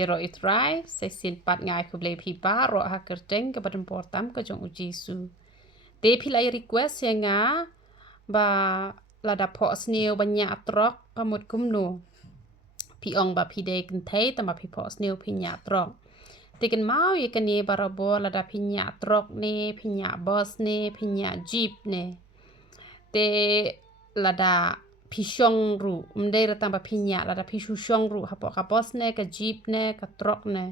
Iro itrai se sin pat ngai ku ble pi ba ro ha kerteng ke badan portam ke jong uji su. Te pilai request yang nga ba lada phohsniew banyak trok kamut kumno. Pi ong ba pi de kan thei tama pi phohsniew pi nyak trok. Te kan mau ye kan ye barabo lada pi nyak trok ne, pi nyak bus ne, pi nyak jeep ne. Te lada pi shong ru mdei ratang ba pi nyak lada pi shong ru hapo ka bus ne ka jeep ne ka trok ne.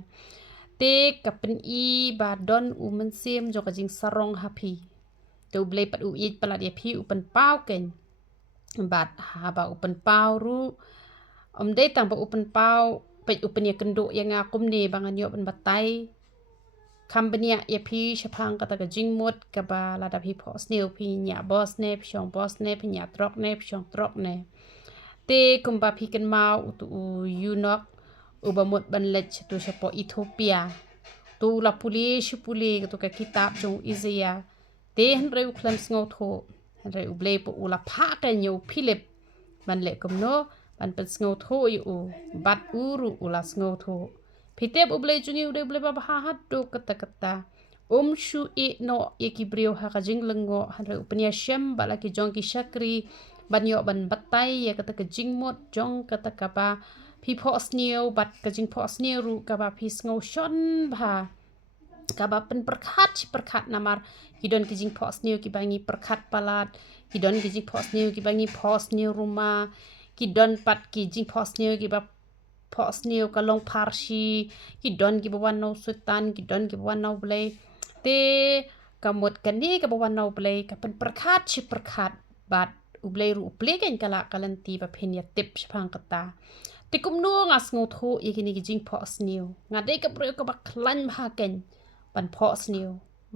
Te ka pen I ba don u men sim jo ka jing sarong hapi. Tu blei pat u it pala dia pi u pen pau ken. Bat ha ba u pen pau ru dei tang ba u pen pau pet u pen ye kendo yang akum ni bangan yo pen batai. Company ya pi shapang kata ka jing mot ka ba lada pi phohsniew pi nya boss ne pi shong boss ne pi nya trok ne pi shong trok ne. Te kumba pi kan mau tu u nok u ba mot ban lech tu shapo Ethiopia. Tu la puli shipuli tu ka kitab jong Isaiah. Te henre u klam sngo tho henre u blei po u la pha ka nyu Philip ban le kum no ban pen sngo tho u bat uru u la sngo tho. Pitep u blei jungi u de blei ba ha hat do kata shu e no ye ki brio ha ka jing lengo henre u penya shem ba la ki jong ki shakri ban yo ban batai ye kata ka jing mot jong kata ka ba pi phohsniew bat ka jing phohsniew ru ka ba pi sngo shon ba ka ba pen perkat namar hidon ki jing phohsniew ki bangi perkat palat hidon ki jing phohsniew ki bangi phohsniew rumah hidon pat ki jing phohsniew ki ba phohsniew ka long parsi hidon ki bawan no sultan hidon ki bawan no blei te kamot kan ni ka bawan no blei ka pen perkat bat u blei ru blei kan kala kalanti ba pen ya tip shpang kata te kum no ngas ngo tho ye ki ni ki jing phohsniew ngadei ka pro ka ba klan ba ken ban phohsniew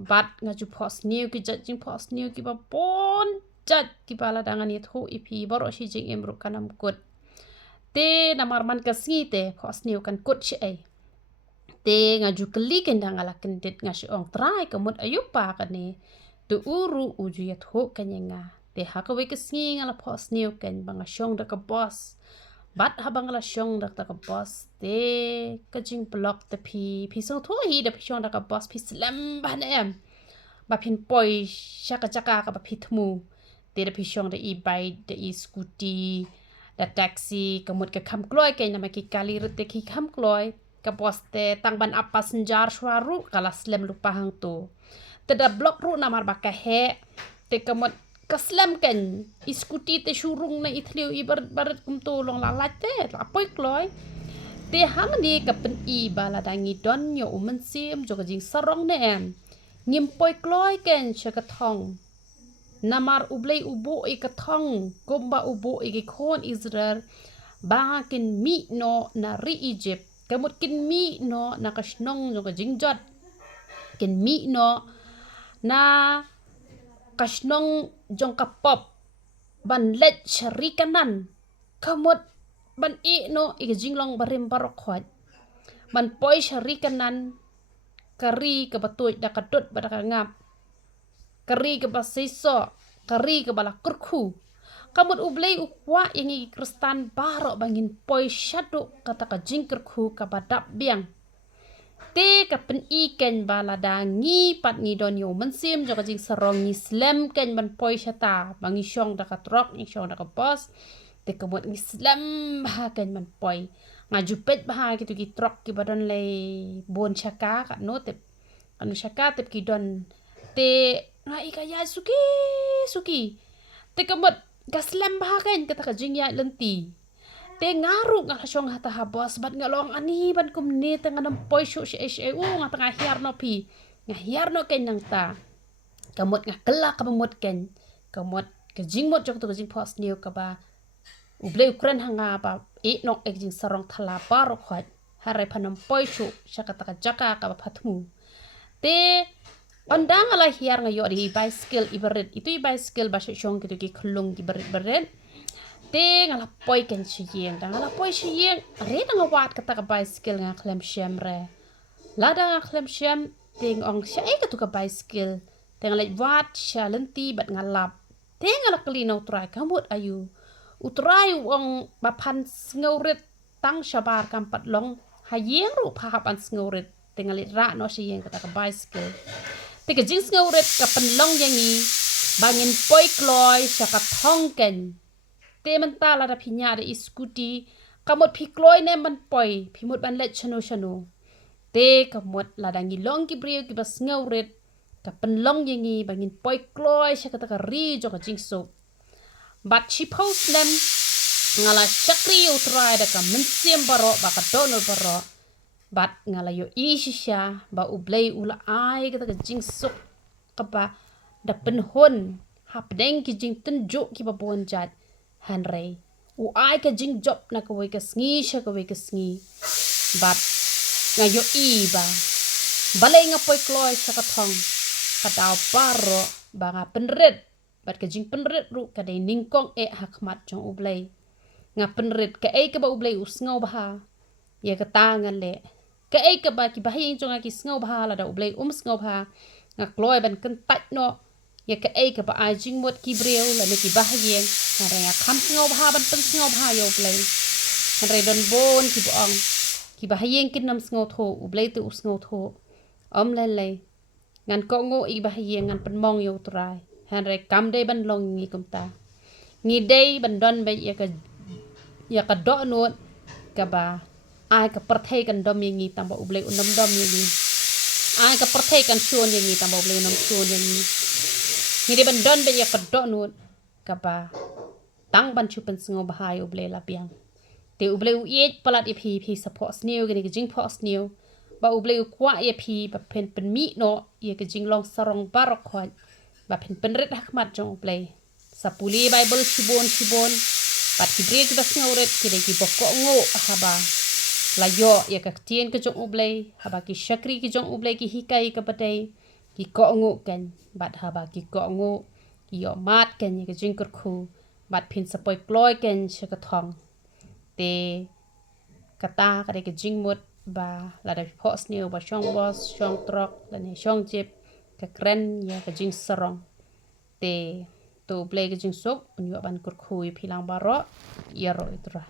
bat ngaju phohsniew ki jing phohsniew ki ba pon jat ki bala dangan ye tho ipi baro shi jing emru kanam kut te namar man ka singi te phohsniew kan kut shi ai te ngaju keli ken dangala kendet ngashi ong trai kamut ayupa ka ni tu uru uju ye tho kanyanga te ha ka we ka singi ngala phohsniew ken banga shong da ka boss bat habang la shong dak ta ka boss te ka jing block te pi so tho hi da pi shong da ka boss pi slam ba na em ba pin poi shaka chaka ka ba pi thmu te da pi shong da I bike da I scooty da taxi ka mut ka kham kloi ke na ma ki kali rute ki kham kloi ka boss te tang ban apa senjar shwaru kala slam lupa hang tu te da block ru na mar ba ka he te ka mut kaslam kan iskuti te shurung na itliu I barat kum tu long lalat te apoi kloi te hang ni ka pen I bala dangi don yo umen sim jo ka jing sarong ne em ngim poi kloi ken shaka thong namar ublei ubo I ka thong gomba ubo I ki khon Israel ba kin mi no na ri Egypt kamut kin mi no na kashnong jo ka jing jot kin mi no na kashnong jong ka pop ban let shari kanan kamut ban I no I jing long barim barok khwat ban poi shari kanan kari ka batuj da ka dot ba da ka ngap kari ka basiso kari ka bala kurku kamut ublei ukwa yangi kristan baro bangin poi shadu kata ka jing kurku ka badap biang te ka pen I ken bala dangi pat ngi don yo mensim jo ka jing sarong ni slam ken ban poi shata bangi shong da ka trok ni shong da ka boss te kamut ngi slam ba ken ban poi ngaju pet ba gitu ki trok ki badon le bon chaka ka no te anu shaka te ki don te ngai ka ya suki te kamut ka slam ba ken kata ka jing ya lenti te ngaru nga shong hata habos bat ngalong ani ban kum ne te nganam poi shu she nga tanga hiar no pi nga hiar no ken nang ta kamut nga kala ka mot ken kamut ka jing mot jok to ka jing phohsniew ka ba ublei ukran hanga ba I nok ek jing sarong thala paro khwat hare phanam poi shu shaka ta jaka ka ba phathmu te ondang ala hiar nga yo di bicycle ibaret itu bicycle ba shong ki ki khulung ki baret te ngala poi ken chiyeng ngala poi chiyeng re nga wat kata ka bicycle nga klem shem re lada nga klem shem te ong sha ka tu ka bicycle te ngala wat sha lenti bat ngalap te ngala klino try kamut ayu utrai ong bapan ngauret tang shabar kam pat long hayeng ru pahapan sngoret tengalit ra no siyeng kata ka bicycle te ka jing sngoret ka penlong yangi bangin poi kloi saka thongken te man tala da phinya da scooty kamot phi kloi ne man poi phimut ban let chano te kamot la dangi long ki brio ki bas sngoret ka penlong yangi bangin poi kloi saka ta ka ri jo ka jing so bat chi post nem ngala chakri utrai da ka mensiem baro ba ka donor baro bat ngala yo isisha ba ublei ula ai ka jing sok ka ba da penhon hap deng ki jing tunjuk ki ba bon jat hanrei u ai ka jing job na ka wei ka sngi sha ka wei ka sngi bat ngayo i ba balai nga poi kloi sa ka thong ka dau paro ba nga penret bat ka jing penret ru ka dei ningkong e hakmat jong ublei nga penret ka e ka ba ublei usngau ba ya ka tangan le ka e ka ba ki ba hin jong ki sngo ba la da ublei sngo ba nga kloi ban kan tat no ya ka e ka ba a jing mot ki breu la ne ki ba yen ka ra kham sngo ba ban pen sngo ba yo ublei re don bon ki bong ki ba yen kin nam sngo tho ublei tu sngo tho le le ngan ko ngo i ba yen ngan pen mong yo trai han re kam de ban long ngi kum ta ngi dei ban don ba ya ka do no ka ba ai ka perthei kan dom yangi tamba ublei unam dom yangi ai ka perthei kan chuon yangi tamba ublei unam chuon yangi ni de ban don be ya ka do nu ka ba tang ban chu pen sngo bahai ublei la piang te ublei u ye palat phi sa phohsniew gani ka jing phohsniew ba ublei u kwa ye phi ba pen mi no ye ka jing long sarong barok khoi ba pen ret hakmat jong ublei sa puli bible shibon pat ki break ba sngoret ki de ki bokko ngo haba la yo ya ka tien ka jong ublei haba ki shakri ki jong ublei ki hikai ka patei ki ko ngo ken bat haba ki ko ngo ki yo mat ken ya ka jing kur khu bat phin sa poi kloi ken shaka thong te kata ka de ka jing mot ba la da phohsniew ba shong boss shong trok la ne shong jip ka kren ya ka jing sarong te to ublei ka jing sok unyo ban kur khu philang baro ya ro itra